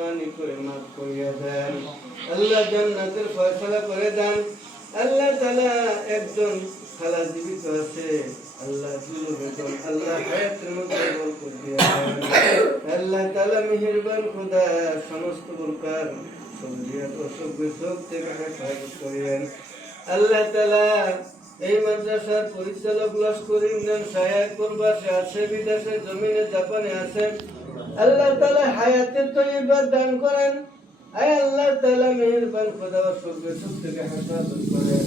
মেহেরবানি করে মাফ করিয়া দেন। আল্লাহ জান্নাতের ফয়সালা করে দেন। আল্লাহ তাআলা একজন খালা জীবিত আছে, আল্লাহ জুলু বেগম, আল্লাহ হায়াতের মধ্যে বরকত দিয়া দেন। আল্লাহ তাআলা মেহেরবান খোদা সমস্ত প্রকার সবজিয়াত অসুখ বিসুখ থেকে হেফাজত করিয়েন। আল্লাহ তাআলা এই মাদ্রাসার পরিচালক লস্কর ইমরান সাহেব প্রবাসে আছে, বিদেশে, জমিনে, জাপানে আছে। আল্লাহ তাআলা হায়াতে তয়্যিবা দান করেন। আয় আল্লাহ তাআলা মেহেরবান খোদা অসুখ বিসুখ থেকে হেফাজত করেন।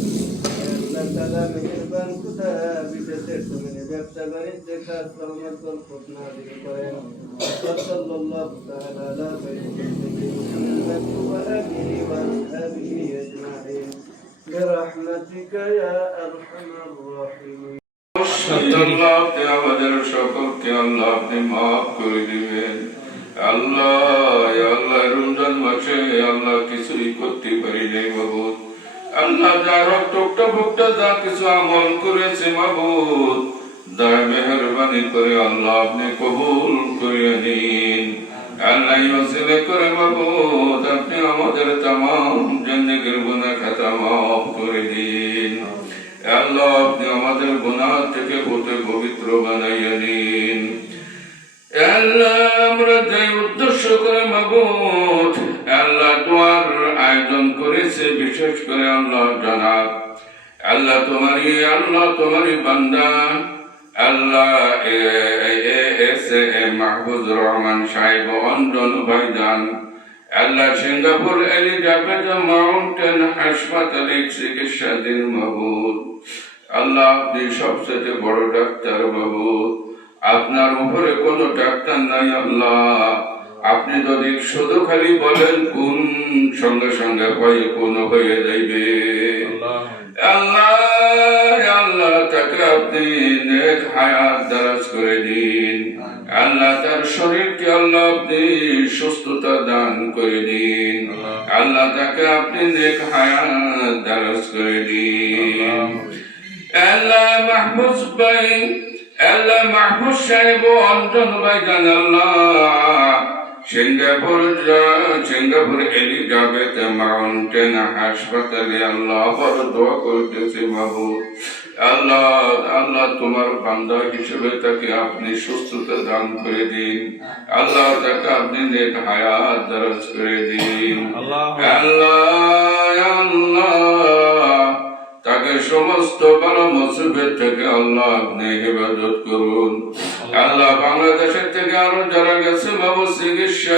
আল্লাহ তাআলা মেহেরবান খোদা বিদেশে, জমিনে, ব্যবসা বাণিজ্যে খাস রহমত বরকত নাযিল করেন। সাল্লাল্লাহু তাআলা আলা সাইয়্যিদিনা মুহাম্মাদ ওয়া আলিহি ওয়া আসহাবিহি আজমাইন برحمتك يا أرحم الراحمين আল্লাহ আপনি আমাদের সকলকে আল্লাহ আপনি মাফ করে দিবেন। আল্লাহ আল্লাহ রমজান মাসে আল্লাহ কিছুই করতে পারি নাই মাবুদ। আল্লাহ যার টুকটা ফুকটা যা কিছু আমল করেছে মাবুদ, দয়া মেহেরবানি করে আল্লাহ আপনি কবুল করে নিন। আল্লাহ ওসিলা করে মাবুদ আপনি আমাদের তামাম জিন্দেগীর গুনাহ খাতা মাফ করে দিন। আল্লাহ আপনি আমাদের গুনাহ থেকে পবিত্র বানাইয়া নিন। আল্লাহ আমরা যে উদ্দেশ্য করে মাবুদ আল্লাহ দোয়ার আয়োজন করেছে, বিশেষ করে আল্লাহ জানাব আল্লাহ তোমারই বান্দা আল্লাহ মাহফুজ রহমান সাহেব অঞ্জন ভাইজান আল্লাহ সিঙ্গাপুর এলিজাবেথ মাউন্টেন হাসপাতালে চিকিৎসাধীন মাবুদ। আল্লাহ আপনি সবচেয়ে বড় ডাক্তার মাবুদ, আপনার উপরে কোনো ডাক্তার নাই। আল্লাহ আপনি যদি শুধু খালি বলেন কোন, সঙ্গে সঙ্গে হয়ে কোন হয়ে যাইবে। আল্লাহ আল্লাহ তাকে আপনি নেক হায়াত দারাজ করে দিন। আল্লাহ তার শরীরকে আল্লাহ আপনি সুস্থতা দান করে দিন। আল্লাহ তাকে আপনি নেক হায়াত দারাজ করে দিন। আল্লাহ মাহফুজ ভাই, আল্লাহ মাহফুজ সাহেব অঞ্জন ভাই জান আল্লাহ সিঙ্গাপুর এলিজাবেথ মাউন্টেন হাসপাতালে আল্লাহ বড় দোয়া করতেছে মাবুদ। আল্লাহ আল্লাহ তোমার বান্দা হিসেবে তাকে আপনি সুস্থতা দান করে দিন। আল্লাহ তাকে আপনি নেক হায়াত দারাজ করে দিন। আল্লাহ আল্লাহ তাকে সমস্ত বালা মুসিবত থেকে আল্লাহ আপনি হেফাজত করুন। আল্লাহ বাংলাদেশের থেকে আরো যারা গেছে বাবু চিকিৎসা